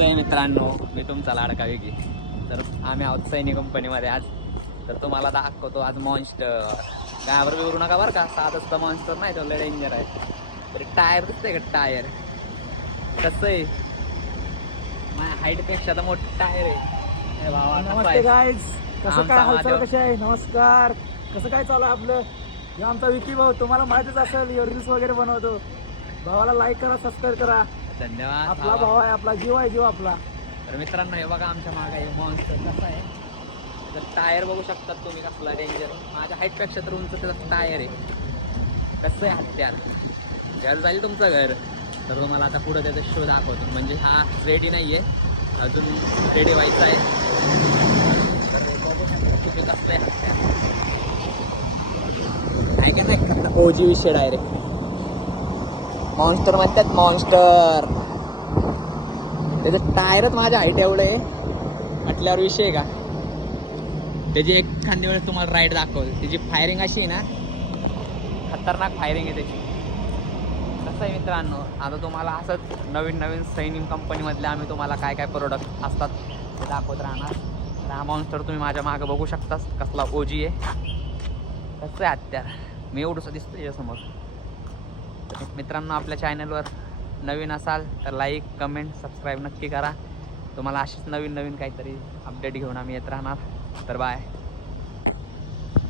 मित्रांनो, मी तुमचा लाडका वेगी. तर आम्ही आहोत सैनिक कंपनीमध्ये आज. तर तुम्हाला दाखवतो आज मॉन्स्टर. गावावर विवरू नका बरं का, साधच तर मॉन्स्टर नाही, तो लय डेंजर आहे. तरी टायर दिसतंय का टायर कसं आहे, माझ्या हाईटपेक्षा तर मोठं टायर आहे. भावा नमस्ते गाईज, कसं आमचा काय हालचाल माझ्या- कसे आहे? नमस्कार. कसं काय चालू आहे आपलं? हे आमचा विकी भाऊ, तुम्हाला माहितीच असेल, रील्स वगैरे बनवतो. भावाला लाईक करा, सबस्क्राईब करा. धन्यवाद. आपला भाऊ आहे, आपला जीव आहे, जीव आपला. तर मित्रांनो, हे बघा आमच्या मागे आहे मॉन्स्टर कसा आहे. तर टायर बघू शकतात तुम्ही, कसला डेंजर. माझ्या हाईटपेक्षा तर उंच त्याचा टायर आहे. कसं आहे हत्यार, घर जाईल तुमचं घर. तर तुम्हाला आता पुढं त्याचा शो दाखवतो. म्हणजे हा रेडी नाही आहे, अजून रेडी व्हायचा आहे. तर बघू शकता तुम्ही कसं आहे हत्यार. काय का नाही ओजी विषय डायरेक्ट. मॉन्स्टर म्हणतात मॉन्स्टर. त्याचं टायरच माझ्या हाईट एवढं आहे म्हटल्यावर विषय का. त्याची एक खांदी वेळेस तुम्हाला राईड दाखवल. त्याची फायरिंग अशी आहे ना, खतरनाक फायरिंग आहे त्याची. कसं आहे मित्रांनो, आता तुम्हाला असंच नवीन नवीन सैनिक कंपनीमधले आम्ही तुम्हाला काय काय प्रोडक्ट असतात ते दाखवत राहणार. तर हा मॉन्स्टर तुम्ही माझ्या मागं बघू शकता कसला ओजी आहे. कसं आहे हत्यार, मी एवढंसं दिसतो याच्यासमोर. तर मित्रांनो, आपल्या चॅनलवर नवीन असाल तर लाईक कमेंट सबस्क्राईब नक्की करा. तुम्हाला अशीच नवीन नवीन काहीतरी अपडेट घेऊन आम्ही येत राहणार. तर बाय.